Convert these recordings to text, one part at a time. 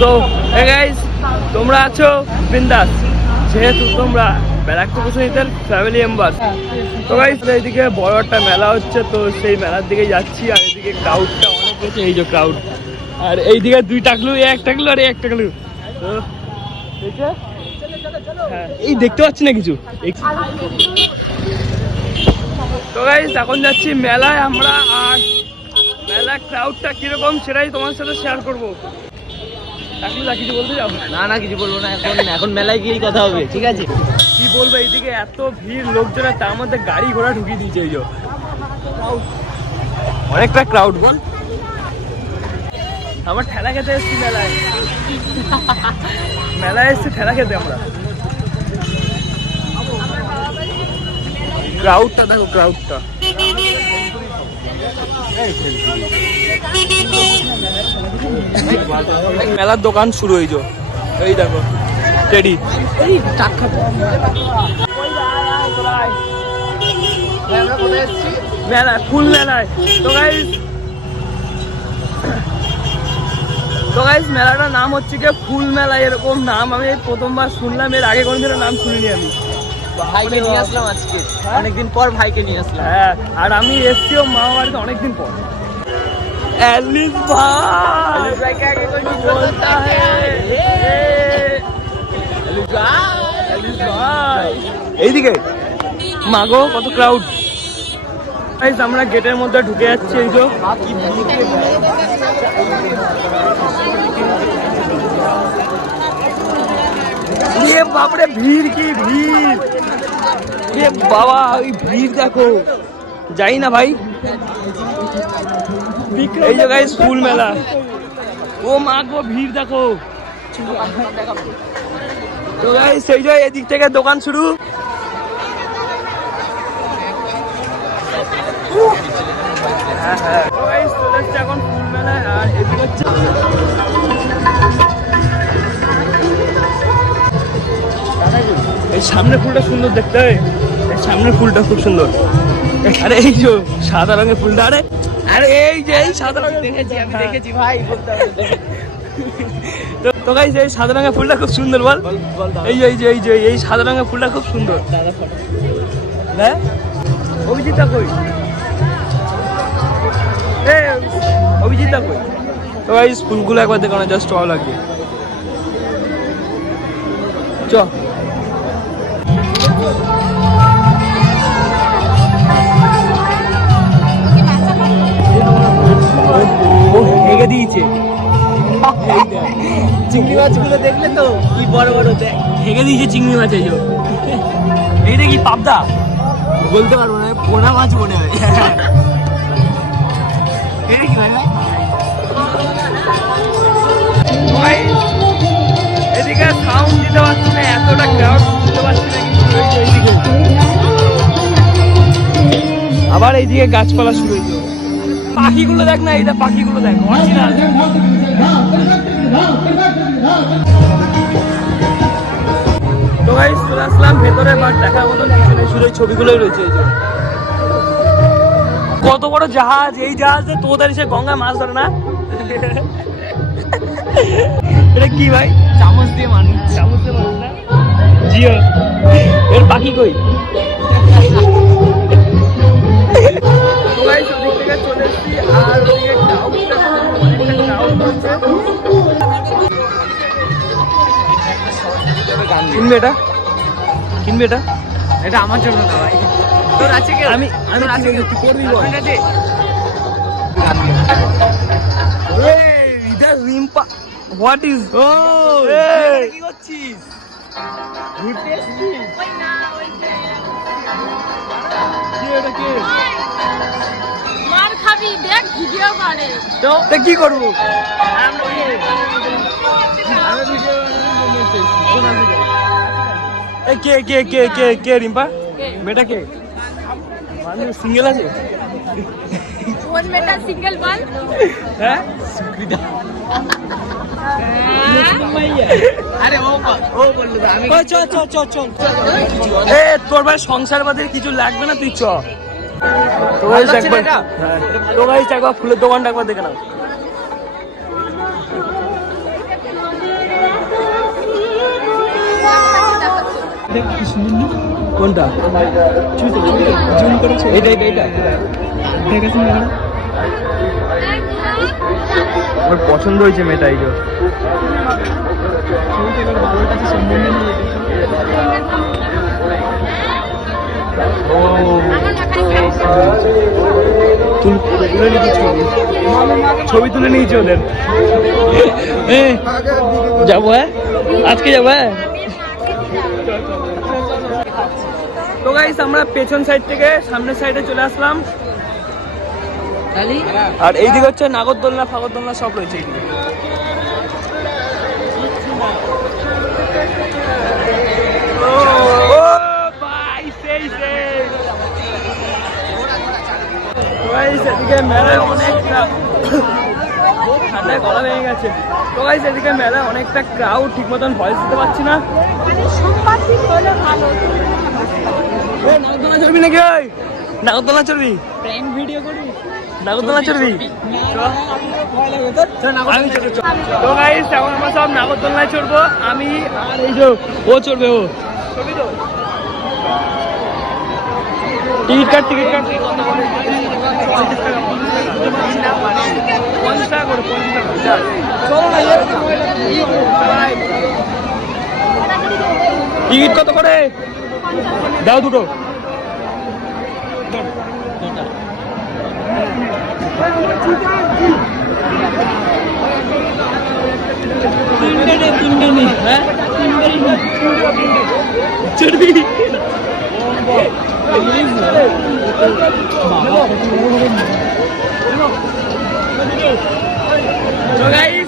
তো গাইস, তোমরা আছো বিন্দাস, যেহেতু তোমরা ব্যারাকপুর কুশনীদের ফ্যামিলি মেম্বার। তো গাইস, এইদিকে বড় একটা মেলা হচ্ছে, তো সেই মেলার দিকে যাচ্ছি। আর এইদিকে ক্রাউডটা অনেক হচ্ছে, এই যে ক্রাউড। আর এইদিকে দুই টাকলু, এক টাকলু আর এক টাকলু। তো হ্যাঁ, এই দেখতে পাচ্ছি না কিছু। তো গাইস, এখন যাচ্ছি মেলায় আমরা। আর মেলার ক্রাউডটা কিরকম সেটাই তোমার সাথে শেয়ার করবো। কিছু বলতে যাও? না কিছু বলবো না, এখন মেলায় গিয়েই কথা হবে, ঠিক আছে? কি বলবো, এইদিকে এত ভিড় লোকজনের, তার মধ্যে গাড়ি ঘোড়া ঢুকিয়ে দিয়েছে। এই যে অনেকটা ক্রাউড বল। আমার ঠেলা খেতে এসছি মেলায়, মেলায় এসছি ঠেলা খেতে আমরা। ক্রাউডটা দেখো, ক্রাউডটা। মেলার দোকান শুরু হয়েছে, এই দেখো টেডি। মেলায়, ফুল মেলায়। তো গাইস মেলাটার নাম হচ্ছে কি ফুল মেলা, এরকম নাম আমি প্রথমবার শুনলাম। এর আগে কোনদিনও নাম শুনিনি আমি। ভাইকে নিয়ে আসলাম আজকে, অনেকদিন পর ভাইকে নিয়ে আসলাম। হ্যাঁ, আর আমি এসছিও মামা বাড়িতে অনেকদিন পর। एलिस भाई क्या बोलता है? এইদিকে মাগো কত ক্রাউড। আমরা গেটের মধ্যে ঢুকে যাচ্ছি। এই যে বাপরে ভিড়, কি ভিড়! বাবা ওই ভিড় দেখো, যাই না ভাই। এই যে গাইস ফুল মেলা, ও মা গো ভিড় দেখো। তো গাইস এই যে এদিক থেকে দোকান শুরু। চলে এসছে এখন ফুল মেলায়। আর এদিকে হচ্ছে এই সামনের ফুলটা সুন্দর দেখতে, এই সামনের ফুলটা খুব সুন্দর। আরে এই যে সাদা রঙের ফুলটা, আরে আরে এই যে এই সাদা রঙের, দেখেছি ভাই, বলতে হবে। তো গাইস এই সাদা রঙের ফুলটা খুব সুন্দর বল। এই যে এই সাদা রঙের ফুলটা খুব সুন্দর। হ্যাঁ, অভিজিৎ কই? অভিজিৎ কই? তো গাইস ফুলগুলো একবার দেখো না, জাস্ট ভালো লাগবে। চ ঢেকে দিয়েছে। চিংড়ি মাছগুলো দেখলে তো কি বড় বড়, ঢেকে দিয়েছে চিংড়ি মাছ। এইটা কি পাবদা বলতে পারবো না, পোনা মাছ মনে হয়। এটা কি ভাই? এদিকে সাউন্ড দিতে পারছি না, এতটা ক্রাউড দিতে পারছি না। আবার এইদিকে গাছপালা শুরু হয়েছে। পাখিগুলো দেখ না, এইটা পাখিগুলো দেখ, অরিজিনাল। তো গাইস চলে আসলাম ভেতরে, বাট দেখার মতন কিছু নেই, শুধু ছবিগুলোই রয়েছে। এই যে কত বড় জাহাজ, এই জাহাজে তোদের সে গঙ্গায় মাছ ধরে না। এটা কি ভাই? চামচ দিয়ে মানুষ, চামচ দিয়ে মানুষ না? জিও, এর পাখি কই? তো গাইস ওদিক থেকে চলে এসেছি। আর ওদিকে ক্রাউডটা অনেকটা ক্রাউড হচ্ছে। কিনবে এটা? কিনবে এটা? এটা আমার জন্য না ভাই, তোর আছে কি? আমি আছে কি? তুই করবি বল। এটা রিম্পা, হোয়াট ইজ? ও কি করছিস? ঘুরতে এসেছিস? ওই না, ওই যে কি এটা কি? মার খাবি, দেখ ভিডিও করে। তো কি করবো? কে কে কে কে কে রিম্পা? মেয়েটা কে? মানুষ সিঙ্গেল আছে? কোন মেয়েটা সিঙ্গেল বল? হ্যাঁ, আরে ও বললো তো, আমি চল। এ তোর ভাই সংসার বাদের কিছু লাগবে না, তুই চ। তো গাইস একবার ফুলের দোকানটা একবার দেখে নাও। কোনটা? এইটা এইটা এইটা আমার পছন্দ হয়েছে মেয়েটা। এই যে ছবি তুলে নিয়েছে ওদের। যাবো হ্যাঁ, আজকে যাবো হ্যাঁ। তো গাইস আমরা পেছন সাইড থেকে সামনের সাইডে চলে আসলাম। আর এইদিকে হচ্ছে নাগরদোলনা ফাগরদোলনা সব রয়েছে এইদিকে। ও ভাই সেই সেই গাইস এদিকে মেলায় অনেকটা ঠান্ডায় গলা ভেঙে গেছে। তো গাইস এদিকে মেলায় অনেকটা ক্রাউড, ঠিক মতন ভয়েস দিতে পারছি না। নাগরদোলনা চড়বি নাকি? ওই নাগরদোলনা চড়বি? প্র্যাঙ্ক ভিডিও করি। নাগরদোলনা চড়বি? তো গাইস এখন আমরা সব নাগরদোলনায় চড়বো। আমি আর এই যে ও চড়বে। ও চড়বি তো? টিকিট কাট টিকিট কাট। 50 টাকা করে 50 টাকা। চলো না টিকিট কত করে দাও? দুটো। হ্যাঁ চড়বি?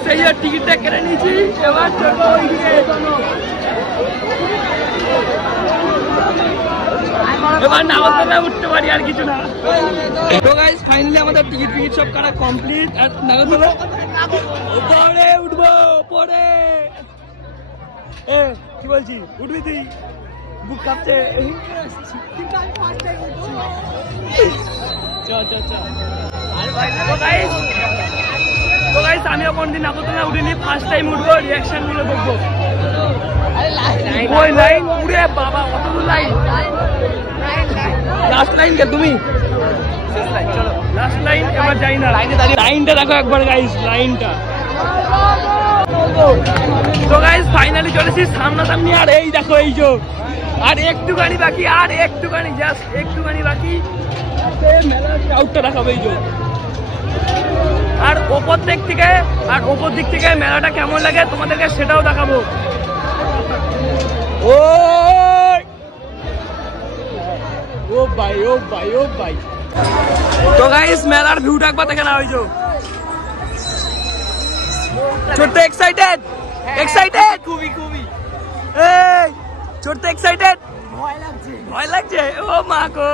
সেই টিকিটটা কেটে নিয়েছি, এবার চলবো ওইদিকে। এবার নাগরদোলনায় উঠতে পারি, আর কিছু না। তো গাইস ফাইনালি আমাদের টিকিট ফিকিট সব কাটা কমপ্লিট। আর নাগরদোলনা পরে উঠবো পরে। কি বলছি, উঠবি তুই? বুক কাঁপছে। তো গাইস আমিও কোনদিন নাগরদোলনা উঠিনি, ফার্স্ট টাইম উঠবো, রিয়াকশন গুলো দেখবো। ওই লাইন উড়ে বাবা, কতদূর লাইন? লাস্ট লাইন কে তুমি? Last line. এবার যাই না, লাইনটা দেখো একবার গাইস, লাইনটা। তো গাইস ফাইনালি চলেছি সামনাসামনি। আর এই দেখো এই যে, আর একটুখানি বাকি, আর একটুখানি, জাস্ট একটুখানি বাকি। মেলার ক্রাউডটা দেখাবো এই যে। আর ওপর দিক থেকে মেলাটা কেমন লাগে তোমাদেরকে সেটাও দেখাবো। ও ভাই ও ভাই ও ভাই। তো গাইস মেলার ভিউটা একবার দেখে না। ওই যে চড়তে এক্সাইটেড? এক্সাইটেড? খুবই খুবই। এই চড়তে এক্সাইটেড? ভয় লাগছে। ভয় লাগছে? ও মা গো।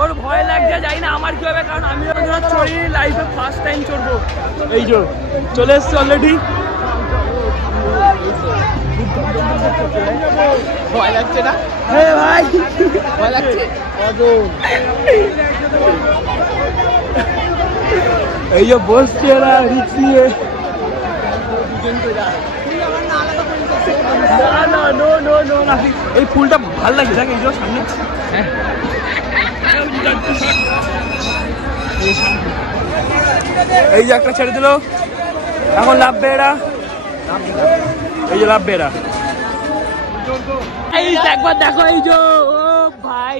ওর ভয় লাগছে, জানি না আমার কি হবে, কারণ আমি চড়ি লাইফে ফার্স্ট টাইম চড়বো। এই যে চলে এসছে অলরেডি। ভয় লাগছে না? হ্যাঁ ভাই ভয় লাগছে। এই যে বসছে এরা রিক্স নিয়ে। এই ফুলটা ভালো লাগছে, দেখ এই যে সামনে। হ্যাঁ এই যে একটা ছেড়ে দিল, এখন লাভবে এরা। এই যে লাভবে এরা। এই একবার দেখো এই যে, ও ভাই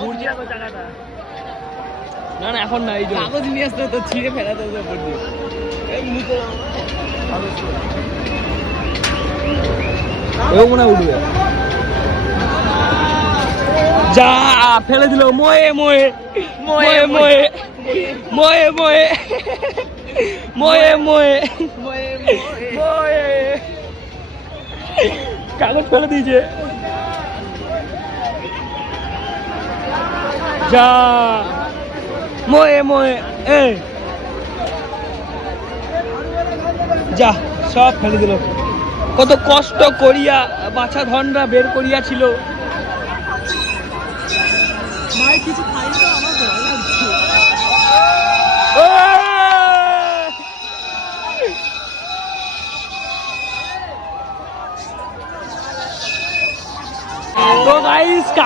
ঘুরছে তো জায়গাটা। না না এখন না, এই যে কাগজ নিয়ে আসতে তো ছিঁড়ে ফেলাতে হতো উপর দিয়ে। ও মনে হয় উঠবে। যা ফেলে দিল। মোয়ে মোয়ে মোয়ে মোয়ে মোয়ে মোয়ে মোয়ে মোয়ে মোয়ে কাগজ ফেলে দিয়েছে। যা মোয়ে মোয়ে যা সব ফেলে দিল। কত কষ্ট করিয়া বাছা ধনরা বের করিয়া ছিল। কিছু খাই তো, আমার ভয় লাগছে।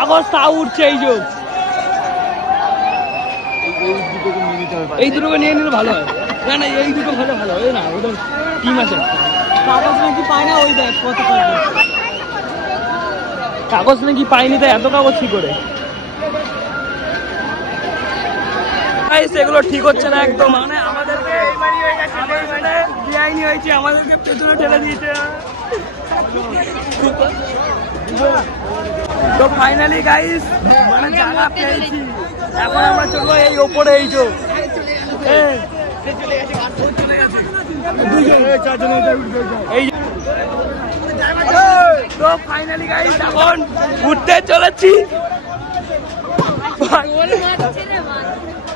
কাগজ তা উঠছে এই যে এই দুটোকে নিয়ে নিলে ভালো হয়। না না এই দুটো ভালো ভালো হয় না, ওদের টিম আছে। কাগজ নাকি পায় না, ওই দেখ কত কাগজ নাকি পাইনি, তাই এত কাগজ কি করে? এগুলো ঠিক হচ্ছে না একদম, মানে আমাদেরকে এইবারই হয়ে গেছে, মানে বেআইনি হয়েছে, আমাদেরকে পেছনে ঠেলে দিয়েছে। তো ফাইনালি গাইস মানে জায়গা পেয়েছি, এখন আমরা চলবো এই ওপরে। এই যে এই তো ফাইনালি গাইস এখন ঘুরতে চলেছি।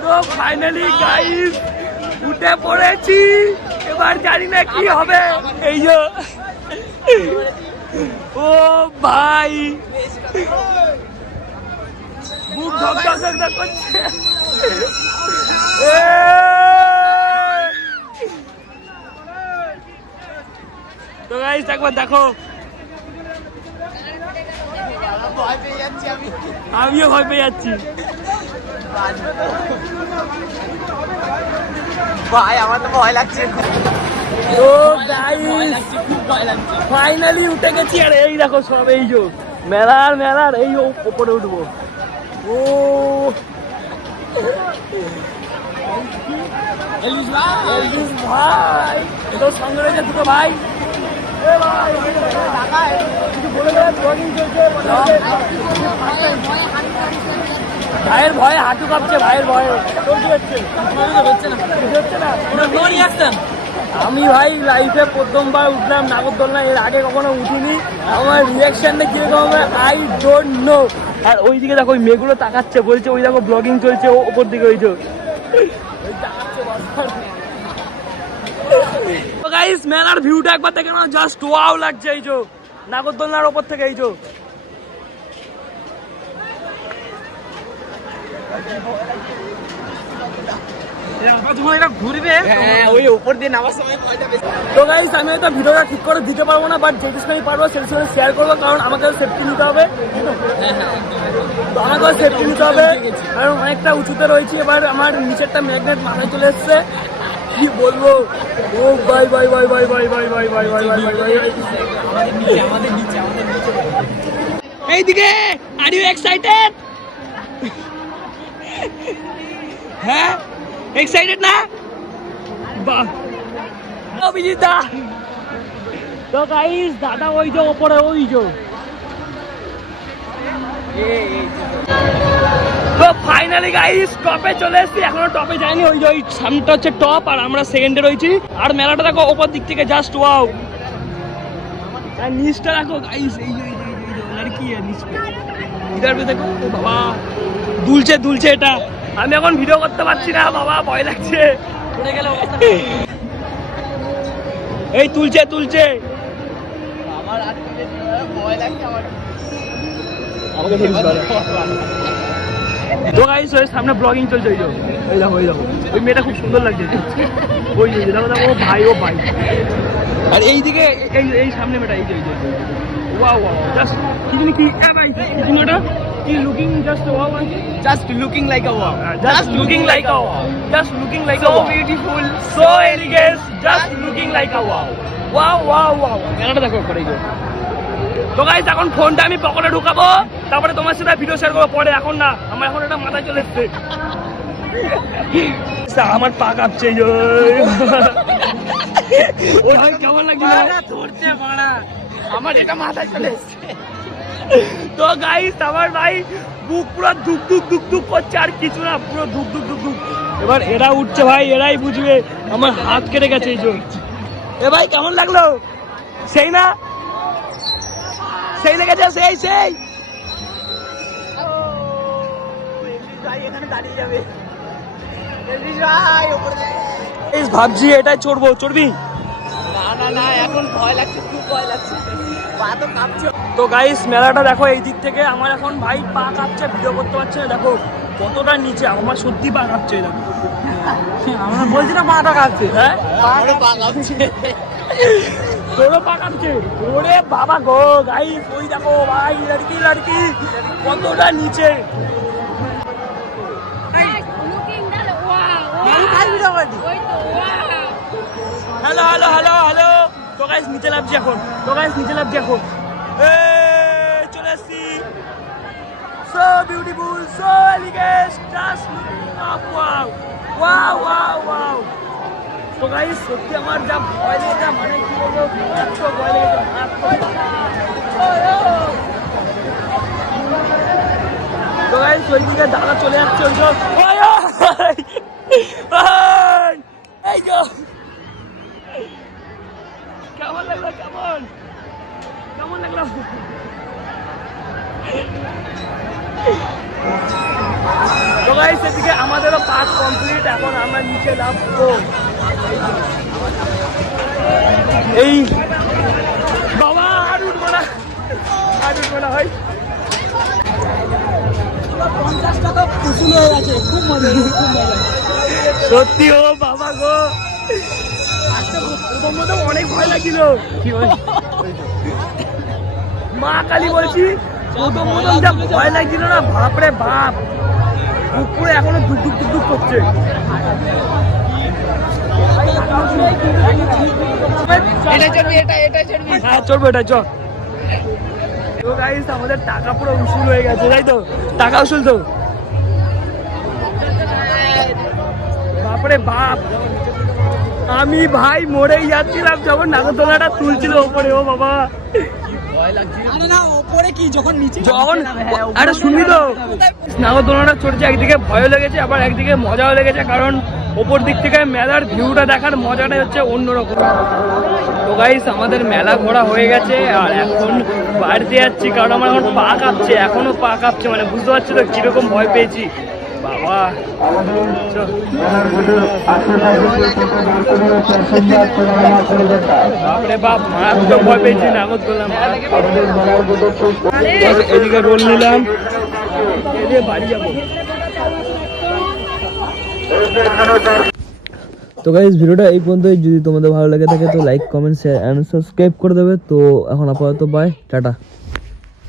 তো ফাইনালি গাইস উঠে পড়েছি, এবার জানি না কি হবে। এই যে ও ভাই বুক ধক ধক ধক ধক করছে। তো গাইস একবার দেখো, আমিও ভয় পেয়ে যাচ্ছি ভাই, আমার তো ভয় লাগছে। ও গাইস ফাইনালি উঠে গেছি, আর এই দেখো সব এই যে মেলার এই উপরে উঠবো। ও ভাই তোর সঙ্গে রয়েছে দুটো ভাই। ভাইয়ের ভয়ে হাঁটু কাঁপছে, ভাইয়ের ভয়ে। তোর কি হচ্ছে না? আমি ভাই লাইফে প্রথমবার উঠলাম নাগরদোলনা, এর আগে কখনো উঠিনি। আমার রিয়াকশনটা কিরকম হবে আই ডোন্ট নো। আর ওইদিকে দেখো ওই মেয়েগুলো তাকাচ্ছে, বলছে ওই দেখো ব্লগিং চলছে ওপর দিকে। ওই যে গাইস মেলার ভিউটা একবার দেখে না, জাস্ট ওয়াও লাগছে। এই যে নাগরদোলনার ওপর থেকে এই যে ঘুরবে ওই উপর দিয়ে নামার সময়। তো গাইস আমি হয়তো ভিডিওটা ঠিক করে দিতে পারবো না, বাট যেটুকুনি পারবো সেটার সঙ্গে শেয়ার করবো, কারণ আমাকে সেফটি নিতে হবে। তো আমাকেও সেফটি নিতে হবে, কারণ অনেকটা উঁচুতে রয়েছে। এবার আমার নিচেরটা ম্যাগনেট মাথায় চলে এসছে, কি বলবো। Oh bye bye bye bye bye bye bye bye bye bye bye bye. আমাদের নিচে এইদিকে আর ইউ এক্সাইটেড? হ্যাঁ এক্সাইটেড না? বাহ অভিজিৎ দা। তো গাইস দাদা ওই যে ওপরে, ওই যে তো ফাইনালি গাইস টপে চলে এসেছি। এখনো টপে যাইনি, ওই যে ওই সামনেটা হচ্ছে টপ, আর আমরা সেকেন্ডে রয়েছি। আর মেলাটা দেখো ওপর দিক থেকে জাস্ট ওয়াও। আর নিচটা দেখো গাইস, এই যে লড়কি है নিচ पे, इधर पे देखो। ও বাবা দুলছে এটা। আমি এখন ভিডিও করতে পারছি না বাবা, ভয় লাগছে। পড়ে গেলে এই তুলছে আমার আজকে ভয় লাগছে আমার। আমাকে ধরিস করে। তো গাইস ওই সামনে ব্লগিং চলছে। এই দেখো ওই মেয়েটা খুব সুন্দর লাগছে। ওই যে দেখো ও ভাই। আর এইদিকে এই সামনে মেয়েটা এই যে ওয়াও জাস্ট কি জানি কি ভাই কি জানি ওটা কি looking just wow, Just looking like a wow. just looking like a wow, just looking like a wow, so beautiful, so elegant, just looking like a wow, wow. মেলাটা দেখো করে গো। তো গাইস এখন ফোনটা আমি পকেটে ঢুকাবো, তারপরে তোমার সাথে ভিডিও শেয়ার করবো পরে। এখন না, আমার এখন এটা মাথায় চলে এসছে। আমার পা কাঁপছে। ও ভাই কেমন লাগছে? আমার এটা মাথায় চলে এসছে। তো গাইস আমার ভাই বুক পুরো ধুক ধুক করছে, আর কিছু না, পুরো ধুক ধুক। এবার এরা উঠছে ভাই, এরাই বুঝবে। আমার হাত কেটে গেছে এই জন্য। এ ভাই কেমন লাগলো? সেই না, সেই লেগেছে, সেই এখানে দাঁড়িয়ে যাবে। ভাবছি এটাই চড়বি। না এখন ভয় লাগছে, খুব ভয় লাগছে, পা তো কাঁপছে। তো গাইস মেলাটা দেখো এই দিক থেকে। আমার এখন ভাই পা কাঁপছে, ভিডিও করতে পারছি না। দেখো কতটা নিচে, আমার সত্যি পা কাঁপছে। দেখো আমরা বলছি না পাটা কাঁপছে। হ্যাঁ পা কাঁপছে। তোরও পা কাঁপছে। ওরে বাবা গো গাইস, ওই দেখো ভাই লড়কি লড়কি কতটা নিচে। Looking that wow. Hello hello hello hello, তো গাইস নিচে নামছি এখন, তো গাইস নিচে নামছি এখন। এই চলে আসছি। So beautiful, so elegant, just looking up, wow, wow, wow, wow. তো গাইস সত্যি আমার যা ভয় লেগেছে, মানে কি বলবো, মারাত্মক ভয় লেগেছে, মারাত্মক। তো গাইস ওইদিকে দাদা চলে যাচ্ছে, ওই সব এই গো। কেমন লাগলো, কেমন কেমন লাগলো? তো গাইস এদিকে আমাদেরও পার্ট কমপ্লিট, এখন আমরা নিচে নামবো। এই বাবা আর উঠবো না, আর উঠবো না ভাই। 50 টাকা উসুল হয়ে গেছে, খুব মজা, খুব মজা। সত্যি ও বাবা গো, প্রথম অনেক ভয় লাগছিল। কি বলছি মা কালী বলছি, প্রথম যা ভয় লাগছিল না, বাপরে বাপ, পুকুরে এখনো ধুক ধুক ধুক ধুক করছে। এটা চলবি, এটা চলবি। হ্যাঁ চলবে, এটা চল। তো গাইস আমাদের টাকা পুরো উসুল হয়ে গেছে, তাই তো? টাকা উসুল তো, বাপরে বাপ। আমি ভাই মরেই যাচ্ছিলাম যখন নাগরদোলাটা তুলছিল ওপরে, ও বাবা না ওপরে কি যখন নিচে যখন, আরে শুনবি তো, নাগরদোলাটা চড়ছে, একদিকে ভয়ও লেগেছে আবার একদিকে মজাও লেগেছে, কারণ ওপর দিক থেকে মেলার ভিউটা দেখার মজাটাই হচ্ছে অন্যরকম। তো গাইস আমাদের মেলা ঘোরা হয়ে গেছে, আর এখন বাড়িতে যাচ্ছি, কারণ আমার এখন পা কাঁপছে, এখনো পা কাঁপছে, মানে বুঝতে পারছি তো কিরকম ভয় পেয়েছি বাবা। বাপরে বাপ, মারাত্মক ভয় পেয়েছি নাগরদোলা। এদিকে রোল নিলাম, বাড়ি যাবো। তো গাইস ভিডিওটা এই পর্যন্তই, যদি তোমাদের ভালো লাগে থাকে তো like comment share and subscribe করে দেবে। তো এখন আপাতত বাই, টাটা।